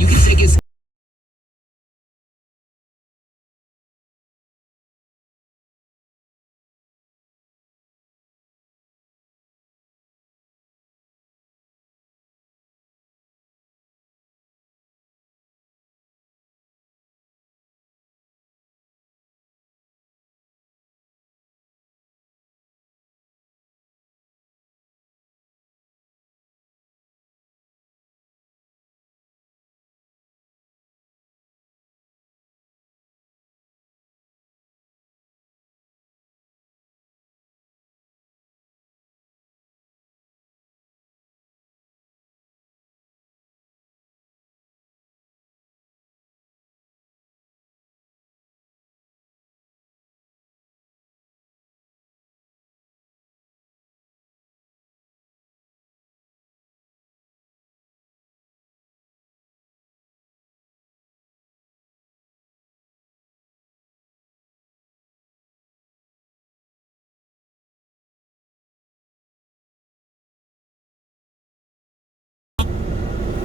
you can take his.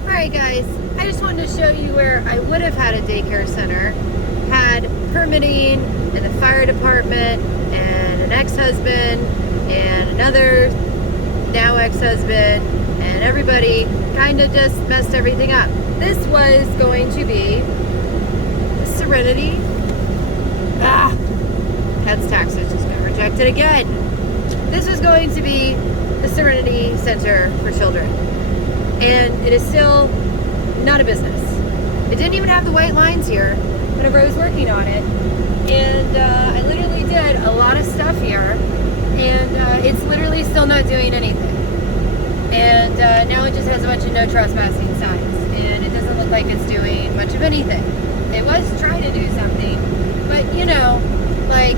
Alright guys, I just wanted to show you where I would have had a daycare center had permitting and the fire department and an ex-husband and another now ex-husband and everybody kind of just messed everything up. This was going to be the Serenity. Pets taxes just got rejected again. This was going to be the Serenity Center for Children. And it is still not a business. It didn't even have the white lines here whenever I was working on it. And I literally did a lot of stuff here, and it's literally still not doing anything. And now it just has a bunch of no trespassing signs, and it doesn't look like it's doing much of anything. It was trying to do something, but you know, like,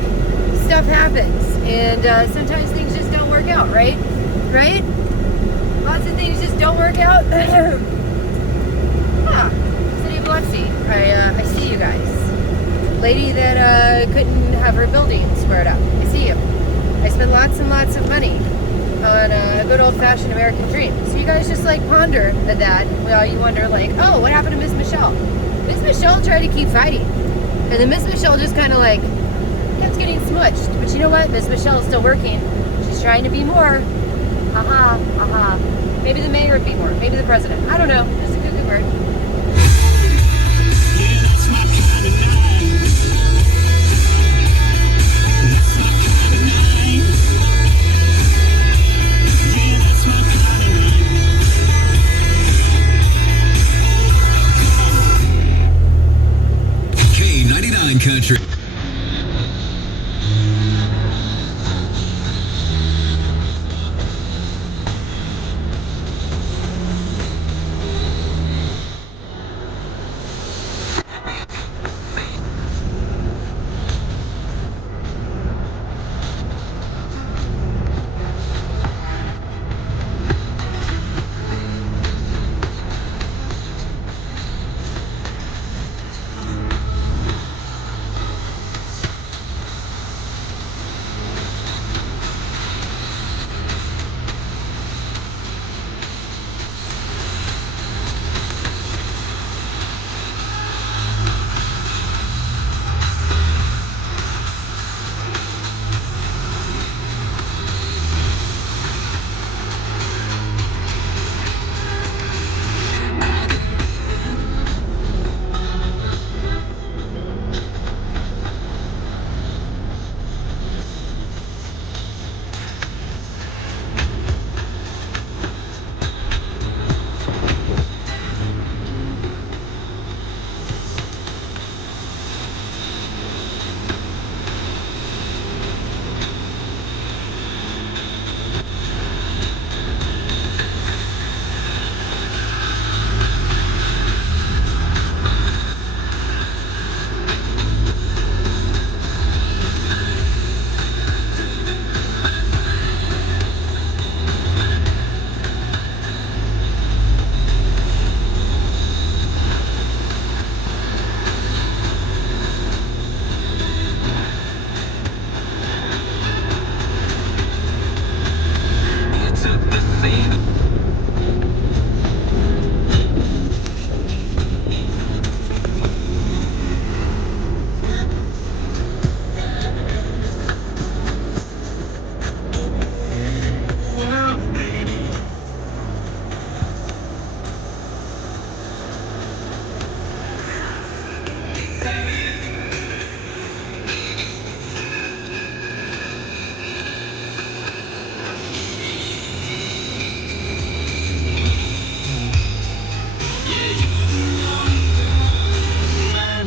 stuff happens, and sometimes things just don't work out, right? Right? Lots of things just don't work out. City of Biloxi. I see you guys. Lady that couldn't have her building squared up. I see you. I spent lots and lots of money on a good old-fashioned American dream. So you guys just like ponder at that while you wonder like, oh, what happened to Miss Michelle? Miss Michelle tried to keep fighting. And then Miss Michelle just kind of like kept getting smushed. But you know what? Miss Michelle is still working. She's trying to be more. Maybe the mayor would be more. Maybe the president. I don't know. Just a good word. K99 Country.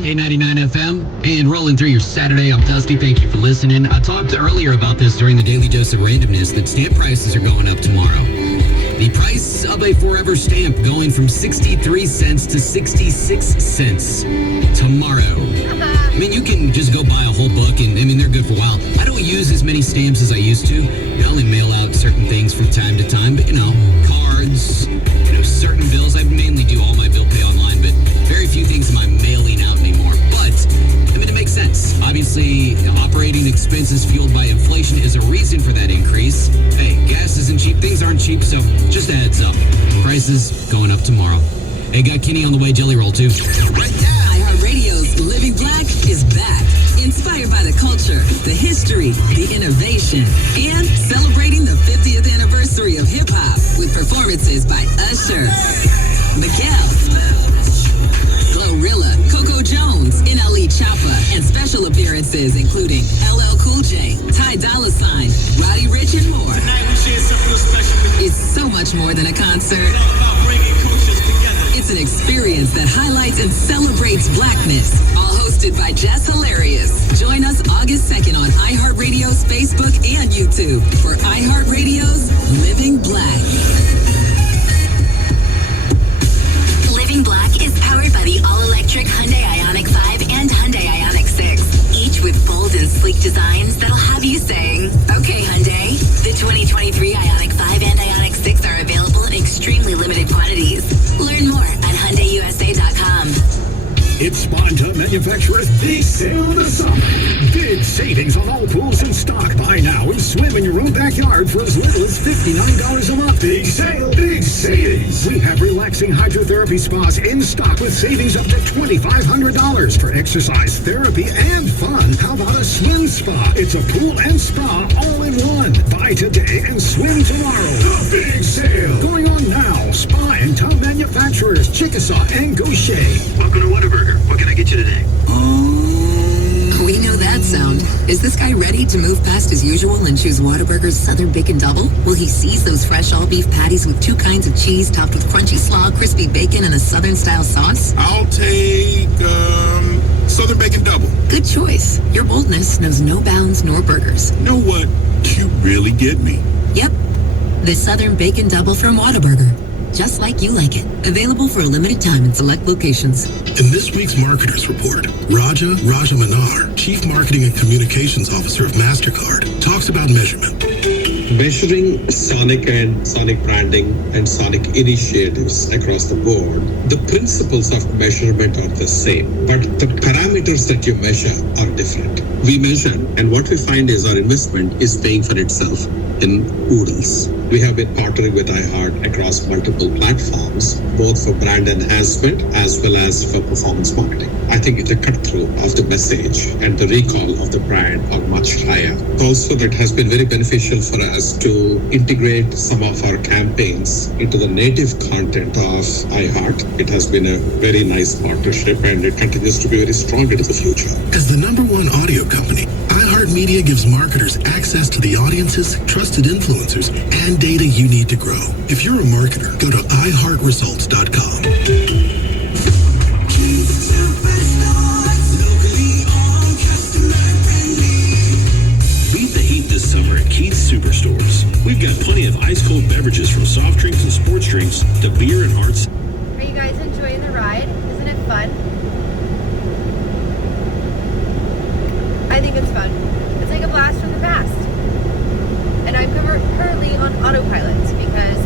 A99 FM and rolling through your Saturday. I'm Dusty. Thank you for listening. I talked earlier about this during the Daily Dose of Randomness that stamp prices are going up tomorrow. The price of a forever stamp going from 63 cents to 66 cents tomorrow. I mean, you can just go buy a whole book and, I mean, they're good for a while. I don't use as many stamps as I used to. I only mail out certain things from time to time, but, cards, certain bills. I mainly do all my bill pay online, but very few things am I mailing out anymore. But, it makes sense. Obviously, operating expenses fueled by inflation is a reason for that increase. Hey, gas isn't cheap. Things aren't cheap, so just a heads up. Prices going up tomorrow. Hey, got Kenny on the way. Jelly Roll, too. Right now. iHeartRadio's Living Black is back. Inspired by the culture, the history, the innovation, and celebrating the 50th anniversary of hip-hop with performances by Usher, Miguel, Glorilla, Coco Jones, NLE Choppa, and special appearances including LL Cool J, Ty Dolla $ign, Roddy Ricch, and more. Tonight we share something real special. It's so much more than a concert. It's all about bringing cultures together. It's an experience that highlights and celebrates blackness, all hosted by Jess Hilarious. Join us August 2nd on iHeartRadio's Facebook and YouTube for iHeartRadio's Living Black. Living Black is powered by the all-electric Hyundai Ioniq 5 and Hyundai Ioniq 6, each with bold and sleek designs that'll have you saying, okay, Hyundai. The 2023 Ioniq 5 and Ioniq 6 are available in extremely limited quantities. Learn more at HyundaiUSA.com. It's Spa and Tub Manufacturer's Big Sale of the Summer. Big savings on all pools in stock. Buy now and swim in your own backyard for as little as $59 a month. Big sale, big savings. We have relaxing hydrotherapy spas in stock with savings up to $2,500 for exercise, therapy, and fun. How about a swim spa? It's a pool and spa all in one. Buy today and swim tomorrow. The big sale going on now. Spa and Tub Manufacturers, Chickasaw and Gaucher. Welcome to Whataburger. What can I get you today? We know that sound. Is this guy ready to move past his usual and choose Whataburger's Southern Bacon Double? Will he seize those fresh all-beef patties with 2 kinds of cheese topped with crunchy slaw, crispy bacon, and a Southern-style sauce? I'll take, Southern Bacon Double. Good choice. Your boldness knows no bounds nor burgers. Know what? You really get me. Yep. The Southern Bacon Double from Whataburger. Just like you like it. Available for a limited time in select locations. In this week's Marketers Report, Raja Rajamanar, Chief Marketing and Communications Officer of MasterCard, talks about measurement. Measuring Sonic and Sonic branding and Sonic initiatives across the board, the principles of measurement are the same, but the parameters that you measure are different. We measure, and what we find is our investment is paying for itself in oodles. We have been partnering with iHeart across multiple platforms, both for brand enhancement as well as for performance marketing. I think the cut-through of the message and the recall of the brand are much higher. Also, that has been very beneficial for us to integrate some of our campaigns into the native content of iHeart. It has been a very nice partnership, and it continues to be very strong into the future. As the #1 audio company, iHeartMedia gives marketers access to the audiences, trusted influencers, and data you need to grow. If you're a marketer, go to iHeartResults.com. Beat the heat this summer at Keith's Superstores. We've got plenty of ice-cold beverages from soft drinks and sports drinks to beer and arts. Are you guys enjoying the ride? Isn't it fun? I think it's fun. It's like a blast from the past. And I'm currently on autopilot because,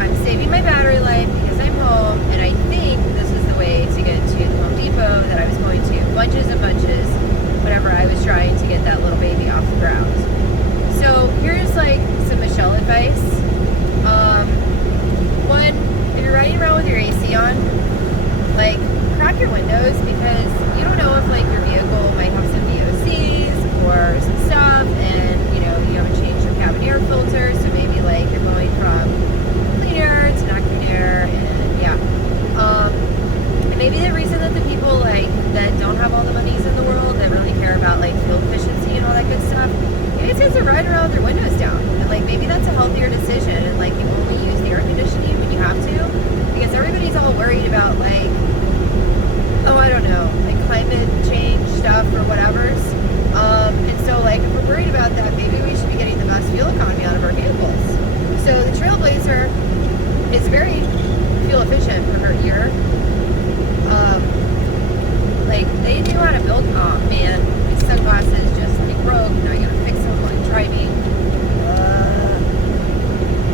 I'm saving my battery life because I'm home, and I think this is the way to get to the Home Depot that I was going to bunches and bunches whenever I was trying to get that little baby off the ground. So here's like some Michelle advice. One, if you're riding around with your AC on, like, crack your windows because you don't know if like your vehicle might have some VOCs or some stuff, and you haven't changed your cabin air filter, so maybe like you're going from clean air to not clean air, and and maybe the reason that the people have all the monies in the world, that really care about like fuel efficiency and all that good stuff, you guys get to ride around with your windows down. And like maybe that's a healthier decision, and like you only use the air conditioning when you have to, because everybody's all worried about like, oh, I don't know, like climate change stuff or whatever's. And so like if we're worried about that, maybe we should be getting the best fuel economy out of our vehicles. So the Trailblazer is very fuel efficient for her year. Like they knew how to build. Oh man, my sunglasses just like broke. Now I gotta fix them while I'm driving.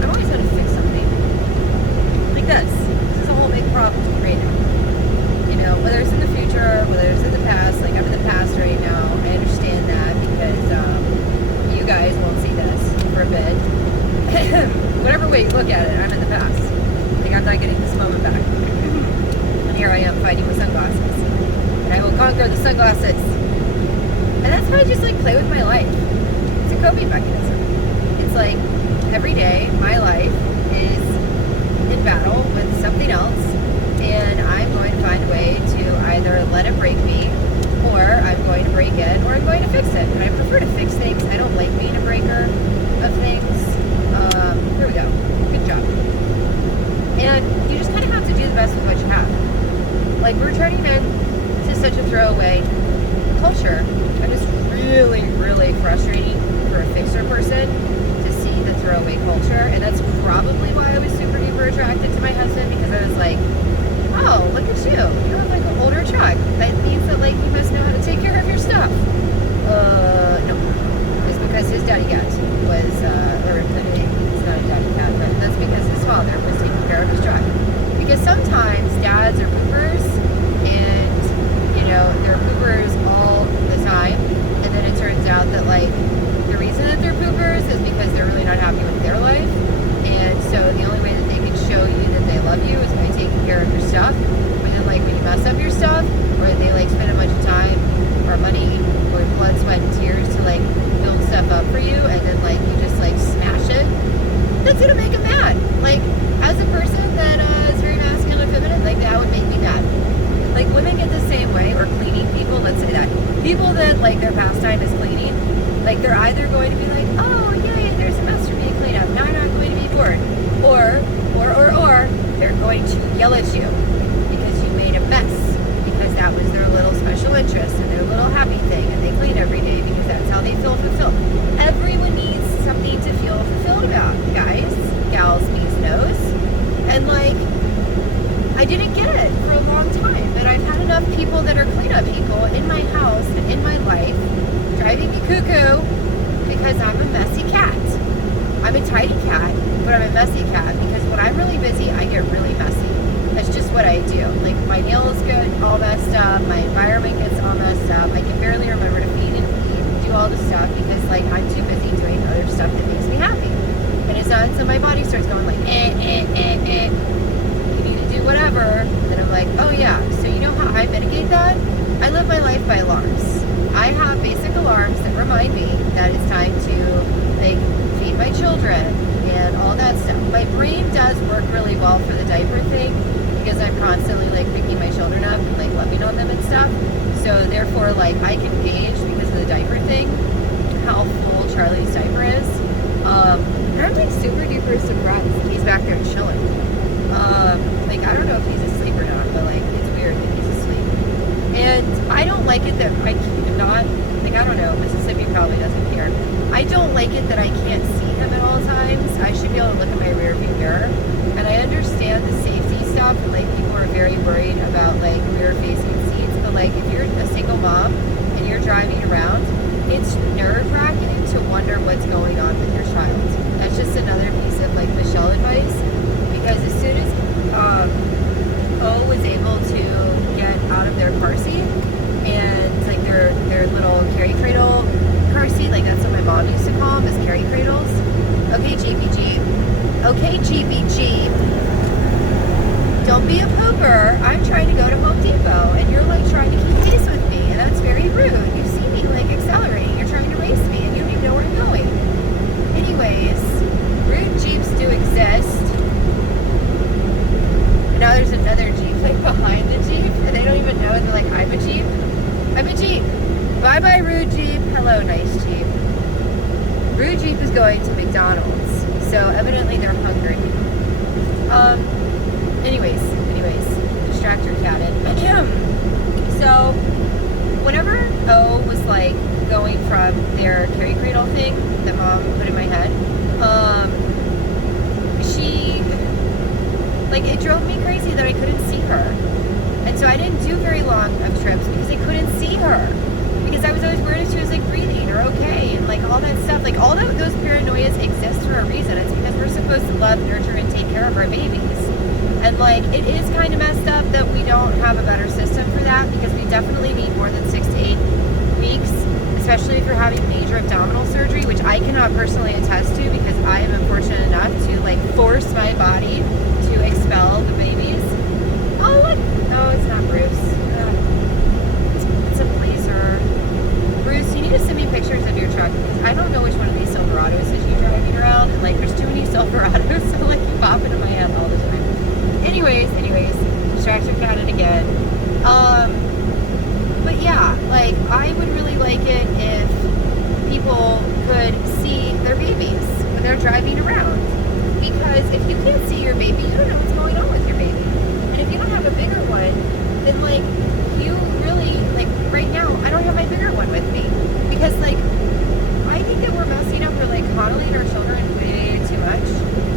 I'm always gonna fix something like this. This is a whole big problem right now. You know, whether it's in the future, whether it's in the past. Like I'm in the past right now. I understand that because you guys won't see this for a bit. Whatever way you look at it, I'm in the past. Like I'm not getting this moment back. And here I am fighting with sunglasses. And I will conquer the sunglasses. And that's how I just like play with my life. It's a coping mechanism. It's like every day my life is in battle with something else, and I'm going to find a way to either let it break me, or I'm going to break it, or I'm going to fix it. And I prefer to fix things. I don't like being a breaker of things. Here we go. Good job. And you just kind of have to do the best with what you have. Like we're turning into such a throwaway culture, and it's really, really frustrating for a fixer person to see the throwaway culture. And that's probably why I was super duper attracted to my husband, because I was like, oh, look at you. You have like an older truck. That means that like you must know how to take care of your stuff. No. It's because his daddy cat was, it's not a daddy cat, but that's because his father was taking care of his truck. Because sometimes dads are poopers, and, you know, they're poopers all the time, and then it turns out that, like, the reason that they're poopers is because they're really not happy with their life, and so the only way that they can show you that they love you is by taking care of your stuff. But then, like, when you mess up your stuff, or they, like, spend a bunch of time, or money, or blood, sweat, and tears to, like, build stuff up for you, and then, like, you just, like, smash it, that's gonna make them mad. Like, as a person that is very masculine and feminine, like, that would make me mad. Like, women get the same way, or cleaning people, let's say that. People that, like, their pastime is cleaning, like, they're either going to be like, oh, yay, there's a mess for me to clean up, now I'm not going to be bored. Or, they're going to yell at you because you made a mess, because that was their little special interest and their little happy thing, and they clean every day because that's how they feel fulfilled. Everyone needs something to feel fulfilled about, guys, gals, bees, nose. And, like, I didn't get it for a long time, but I've had enough people that are cleanup people in my house and in my life driving me cuckoo because I'm a messy cat. I'm a tidy cat, but I'm a messy cat because when I'm really busy, I get really messy. That's just what I do. Like, my nails get all messed up, my environment gets all messed up, I can barely remember to feed and eat and do all the stuff because, like, I'm too busy doing other stuff that makes me happy. And it's not until my body starts going like, you need to do whatever, and I'm like, oh yeah, so you know how I mitigate that? I live my life by alarms. I have basic alarms that remind me that it's time to, like, feed my children and all that stuff. My brain does work really well for the diaper thing because I'm constantly, like, picking my children up and, like, loving on them and stuff. So therefore, like, I can gauge, because of the diaper thing, how full Charlie's diaper is. And I'm, like, super duper surprised he's back there chilling. Like, I don't know if he's asleep or not, but, like, it's weird that he's asleep. And I don't like it that I cannot, like, I don't know, Mississippi probably doesn't care. I don't like it that I can't see him at all times. I should be able to look at my rear view mirror. And I understand the safety stuff, and, like, people are very worried about, like, rear facing seats. But, like, if you're a single mom and you're driving around, it's nerve-wracking to wonder what's going on with your child. That's just another piece of, like, Michelle advice. Because as soon as O was able to get out of their car seat, and, like, their little carry cradle car seat, like, that's what my mom used to call them, as carry cradles. Okay, GBG. Okay, GBG. Don't be a pooper. I'm trying to go to Home Depot, and you're, like, trying to keep pace with me, and that's very rude. You see me, like, accelerating. You're trying to race me, and you don't even know where I'm going. Anyways, rude Jeeps do exist. Now there's another Jeep, like, behind the Jeep, and they don't even know, and they're like, I'm a Jeep. Bye-bye, Rude Jeep. Hello, nice Jeep. Rude Jeep is going to McDonald's, so evidently they're hungry. Anyways, distractor catted. So, whenever O was like going from their carry cradle thing that Mom put in my head, she, like, it drove me crazy that I couldn't see her. And so I didn't do very long of trips because I couldn't see her. Because I was always worried if she was like breathing or okay and like all that stuff. Like all those paranoias exist for a reason. It's because we're supposed to love, nurture, and take care of our babies. And like it is kind of messed up that we don't have a better system for that because we definitely need more than 6 to 8 weeks, especially if you're having major abdominal surgery, which I cannot personally attest to because I am unfortunate enough to like force my body to expel the babies. Oh look, no, it's not Bruce. It's a Blazer. Bruce, you need to send me pictures of your truck because I don't know which one of these Silverados is you driving around, and like there's too many Silverados, so like you pop into my head all the time. Anyways, distraction catted again. But yeah, like I would really like it if people could see their babies when they're driving around. Because if you can't see your baby, you don't know what's going on with your baby. And if you don't have a bigger one, then like you really, like right now, I don't have my bigger one with me. Because like, I think that we're messing up. We're like coddling our children way too much.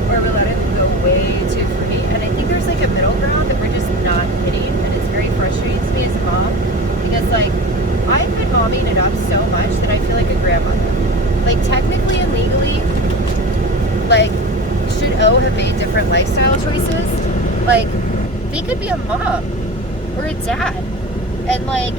Or we're letting them go way too free. And I think there's like a middle ground that we're just not hitting. And it's very frustrating to me as a mom. Because like, I've been momming it up so much that I feel like a grandmother. Like technically and legally, like, should O have made different lifestyle choices? Like, they could be a mom or a dad. And like,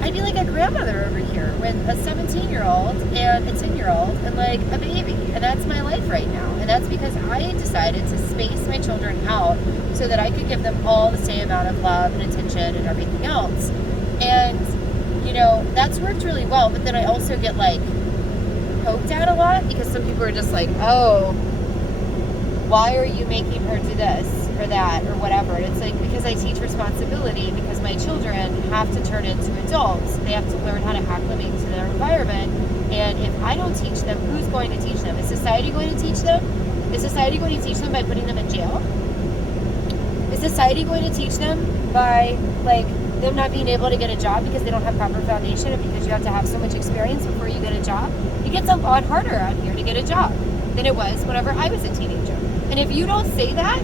I'd be like a grandmother over here with a 17-year-old and a 10-year-old and like a baby. And that's my life right now. And that's because I decided to space my children out so that I could give them all the same amount of love and attention and everything else. And, you know, that's worked really well. But then I also get like poked at a lot because some people are just like, oh, why are you making her do this or that or whatever? And it's like, because I teach responsibility, because my children have to turn into adults. They have to learn how to acclimate to their environment. And if I don't teach them, who's going to teach them? Is society going to teach them? Is society going to teach them by putting them in jail? Is society going to teach them by like them not being able to get a job because they don't have proper foundation and because you have to have so much experience before you get a job? It gets a lot harder out here to get a job than it was whenever I was a teenager. And if you don't say that,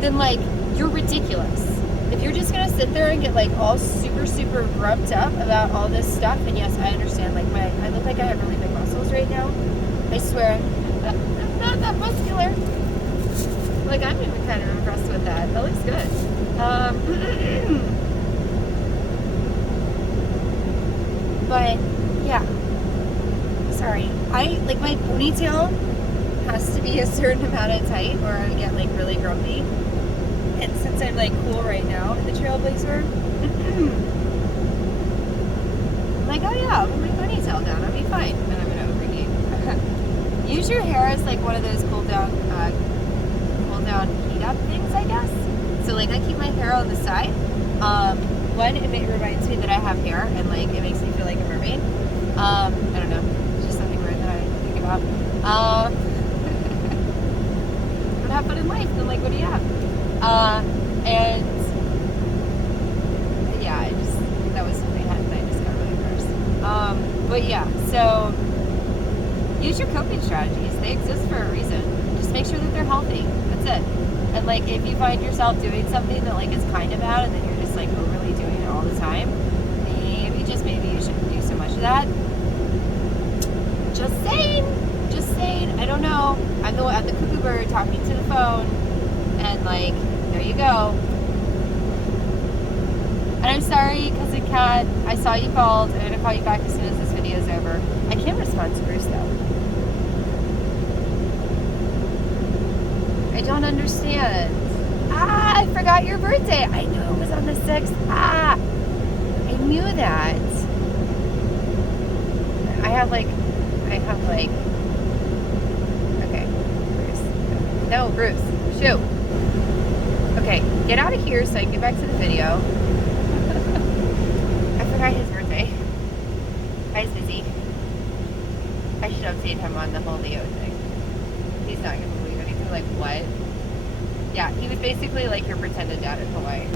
then like you're ridiculous. If you're just gonna sit there and get like all super grumped up about all this stuff, and yes, I understand, like I look like I have really big muscles right now. I swear, I'm not that muscular. Like I'm even kind of impressed with that. That looks good. But yeah, sorry. I like my ponytail has to be a certain amount of tight or I get like really grumpy. And since I'm like cool right now in the Trailblazer, I'm like, oh yeah, I'll put my ponytail down, I'll be fine. And I'm gonna overheat. Use your hair as like one of those cool down heat up things, I guess. So like I keep my hair on the side. One, it reminds me that I have hair and like it makes me feel like a mermaid. I don't know, it's just something weird that I think about. But have fun in life, then like what do you have? And yeah, that was something that I just got really gross. But yeah, so use your coping strategies. They exist for a reason. Just make sure that they're healthy. That's it. And like if you find yourself doing something that like is kind of bad and then you're just like overly doing it all the time, maybe you shouldn't do so much of that. Just saying. I don't know. I'm the cuckoo bird talking to the phone, and like there you go. And I'm sorry, cousin Cat. I saw you called. I'm gonna call you back as soon as this video is over. I can't respond to Bruce though. I don't understand. I forgot your birthday. I knew it was on the 6th. I knew that. I have like. Okay, Bruce. No, Bruce. Shoot. Okay, get out of here so I can get back to the video. I forgot his birthday. Guy's busy. I should update him on the whole Leo thing. He's not gonna believe it. He's gonna be like, what? Yeah, he was basically like your pretended dad in Hawaii.